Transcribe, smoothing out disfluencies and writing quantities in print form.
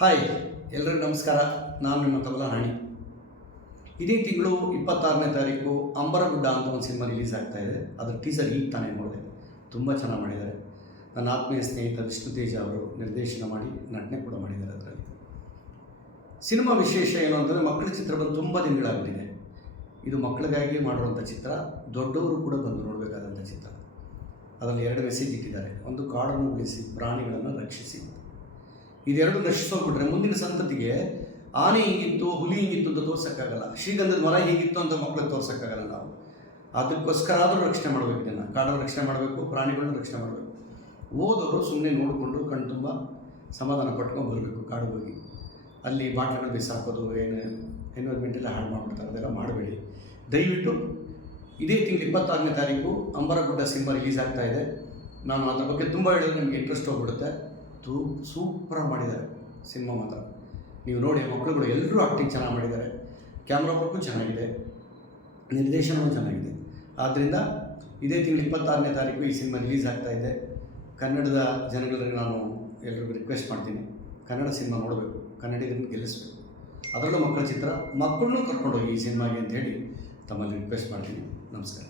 Hi ಎಲ್ಲರಿಗೂ ನಮಸ್ಕಾರ. ನಾನು ನಿಮ್ಮ ತಬಲಾ ರಾಣಿ. ಇದೇ ತಿಂಗಳು 26ನೇ ತಾರೀಕು ಅಂಬರಗುಡ್ಡ ಅಂತ ಒಂದು ಸಿನಿಮಾ ರಿಲೀಸ್ ಆಗ್ತಾ ಇದೆ. ಅದರ ಟೀಸರ್ ಈಗ ತಾನೇ ನೋಡಿದೆ. ತುಂಬ ಚೆನ್ನಾಗಿ ಮಾಡಿದ್ದಾರೆ. ನನ್ನ ಆತ್ಮೀಯ ಸ್ನೇಹಿತ ವಿಷ್ಣು ತೇಜ ಅವರು ನಿರ್ದೇಶನ ಮಾಡಿ ನಟನೆ ಕೂಡ ಮಾಡಿದ್ದಾರೆ. ಅದರಲ್ಲಿ ಸಿನಿಮಾ ವಿಶೇಷ ಏನು ಅಂದರೆ ಮಕ್ಕಳ ಚಿತ್ರ ಬಂದು ತುಂಬ ದಿನಗಳಾಗ್ಬಿಟ್ಟಿದೆ. ಇದು ಮಕ್ಕಳಿಗಾಗಿ ಮಾಡಿರುವಂಥ ಚಿತ್ರ, ದೊಡ್ಡವರು ಕೂಡ ಬಂದು ನೋಡಬೇಕಾದಂಥ ಚಿತ್ರ. ಅದರಲ್ಲಿ 2 ಮೆಸೇಜ್ ಇಟ್ಟಿದ್ದಾರೆ. ಒಂದು, ಕಾಡನ್ನು ಉಳಿಸಿ, ಪ್ರಾಣಿಗಳನ್ನು ರಕ್ಷಿಸಿ. ಇದೆರಡು ನಶಿಸೋಗ್ಬಿಟ್ರೆ ಮುಂದಿನ ಸಂತತಿಗೆ ಆನೆ ಹಿಂಗಿತ್ತು, ಹುಲಿ ಹಿಂಗಿತ್ತು ಅಂತ ತೋರ್ಸೋಕ್ಕಾಗಲ್ಲ. ಶ್ರೀಗಂಧದ ಮರ ಹೀಗಿತ್ತು ಅಂತ ಮಕ್ಕಳಿಗೆ ತೋರ್ಸೋಕ್ಕಾಗಲ್ಲ. ನಾವು ಅದಕ್ಕೋಸ್ಕರ ಆದರೂ ರಕ್ಷಣೆ ಮಾಡಬೇಕು. ಇದನ್ನು ಕಾಡನ್ನು ರಕ್ಷಣೆ ಮಾಡಬೇಕು, ಪ್ರಾಣಿಗಳನ್ನ ರಕ್ಷಣೆ ಮಾಡಬೇಕು. ಓದೋರು ಸುಮ್ಮನೆ ನೋಡಿಕೊಂಡು ಕಣ್ಣು ತುಂಬ ಸಮಾಧಾನ ಪಟ್ಕೊಂಡು ಬರಬೇಕು. ಕಾಡು ಹೋಗಿ ಅಲ್ಲಿ ಬಾಟ್ಲುಗಳು ಬಿಸಾಕೋದು, ಎನ್ವೈರ್ಮೆಂಟೆಲ್ಲ ಹಾಳು ಮಾಡಿಬಿಡ್ತಾರೆ. ಅದೆಲ್ಲ ಮಾಡಬೇಡಿ ದಯವಿಟ್ಟು. ಇದೇ ತಿಂಗಳು 26ನೇ ತಾರೀಕು ಅಂಬರಗುಡ್ಡ ಸಿನಿಮಾ ರಿಲೀಸ್ ಆಗ್ತಾ ಇದೆ. ನಾನು ಅದ್ರ ಬಗ್ಗೆ ತುಂಬ ಹೇಳಿದ್ರೆ ನಿಮಗೆ ಇಂಟ್ರೆಸ್ಟ್ ಹೋಗ್ಬಿಡುತ್ತೆ. ಸೂಪರಾಗಿ ಮಾಡಿದ್ದಾರೆ ಸಿನಿಮಾ ಮಾತ್ರ. ನೀವು ನೋಡಿ, ಮಕ್ಕಳುಗಳು ಎಲ್ಲರೂ ಆ್ಯಕ್ಟಿಂಗ್ ಚೆನ್ನಾಗಿ ಮಾಡಿದ್ದಾರೆ. ಕ್ಯಾಮ್ರಾ ವರ್ಕು ಚೆನ್ನಾಗಿದೆ, ನಿರ್ದೇಶನವೂ ಚೆನ್ನಾಗಿದೆ. ಆದ್ದರಿಂದ ಇದೇ ತಿಂಗಳು 26ನೇ ತಾರೀಕು ಈ ಸಿನಿಮಾ ರಿಲೀಸ್ ಆಗ್ತಾ ಇದೆ. ಕನ್ನಡದ ಜನಗಳಿಗೆ ನಾನು ಎಲ್ರಿಗೂ ರಿಕ್ವೆಸ್ಟ್ ಮಾಡ್ತೀನಿ, ಕನ್ನಡ ಸಿನಿಮಾ ನೋಡಬೇಕು, ಕನ್ನಡಿಗರನ್ನು ಗೆಲ್ಲಿಸಬೇಕು. ಅದರಲ್ಲೂ ಮಕ್ಕಳ ಚಿತ್ರ, ಮಕ್ಕಳನ್ನೂ ಕರ್ಕೊಂಡೋಗಿ ಈ ಸಿನಿಮಾಗೆ ಅಂತ ಹೇಳಿ ತಮ್ಮಲ್ಲಿ ರಿಕ್ವೆಸ್ಟ್ ಮಾಡ್ತೀನಿ. ನಮಸ್ಕಾರ.